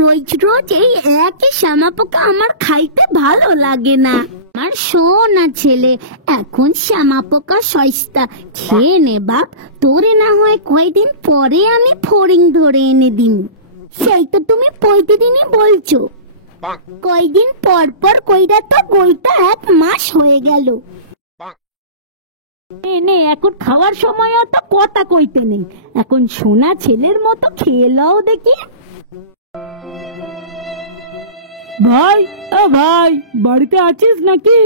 রোজ রোজ এই একই শ্যামা পোকা আমার খাইতে ভালো লাগে না। আমার সোনা ছেলে, এখন শ্যামা পোকা সস্তা, খেয়ে নে বাপ। তোরে না হয় কয়দিন পরে আমি ফড়িং ধরে এনে দিম। সেই তো তুমি প্রতিদিনই বলছো। কয়দিন পর পর কইরা তো গইটা 1 মাস হয়ে গেল। নে এখন খাওয়ার সময় তো কথা কইতে নেই, এখন সোনা ছেলের মতো খেয়ে লও দেখি। ভাই, ভাই বাড়িতে আছিস নাকি?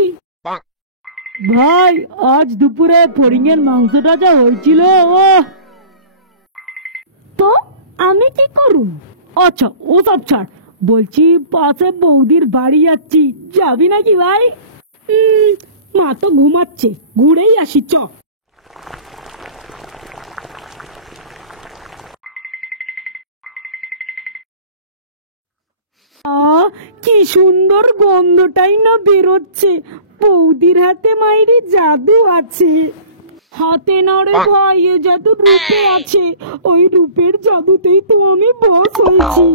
ভাই, আজ দুপুরে ফড়িংয়ের মাংসটা যা হয়েছিল, তো আমি কি করুম? আচ্ছা ও সব ছাড়, বলছি পাশে বৌদির বাড়ি যাচ্ছি, যাবি নাকি ভাই? মা তো ঘুমাচ্ছে, ঘুরেই আসি চ। কি সুন্দর গন্ধটাই না বেরোচ্ছে, বৌদির হাতে মাইরি জাদু আছে। হাতে নড়ে ভাই, এ জাদু রূপে আছে, ওই রূপের জাদুতেই তো আমি বস হয়েছি।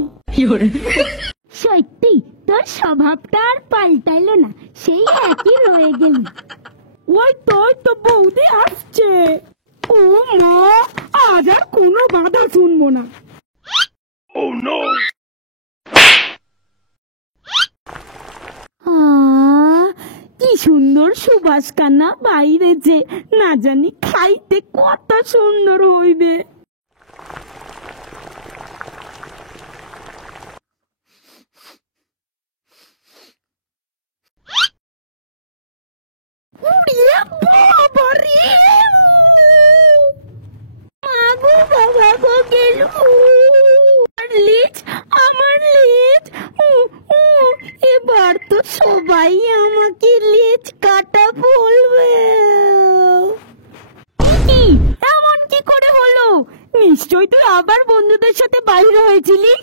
সত্যি তোর স্বভাবটা আর পাল্টাইলো না, সেই একই রয়ে গেল। ওই তো বৌদি আসছে। ও মা, আজ আর কোনো বাধা শুনবো না। কি সুন্দর সুবাস কান্না বাইরেছে, না জানি খাইতে কত সুন্দর হইবে। এবার তো সবাই আমাকে লেজ কাটা বলবে। এমন কি করে হলো? নিশ্চয় তুই আবার বন্ধুদের সাথে বাইরে হয়েছিলি।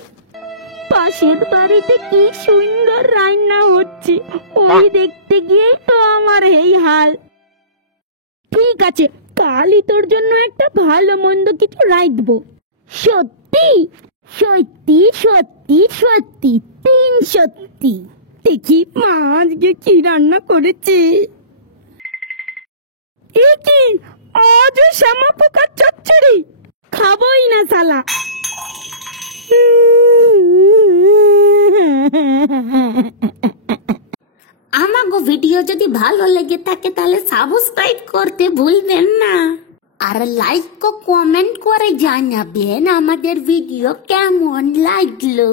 পাশের বাড়িতে কি সুন্দর রান্না হচ্ছে, ওই দেখতে গিয়েই তো আমার এই হাল। ঠিক আছে, কালই তোর জন্য একটা ভালো মন্দ কিছু রাখবো। সত্যি সত্যি সত্যি সত্যি 3 সত্যি। দেখি মা আজকে কি রান্না করেছে। এ কি, আজও শ্যামা পোকার চচ্চড়ি? খাবোই না শালা। আমাগো ভিডিও যদি ভালো লেগে থাকে তাহলে সাবস্ক্রাইব করতে ভুলবেন না, আর লাইক ও কমেন্ট করে জানাবেন আমাদের ভিডিও কেমন লাগলো।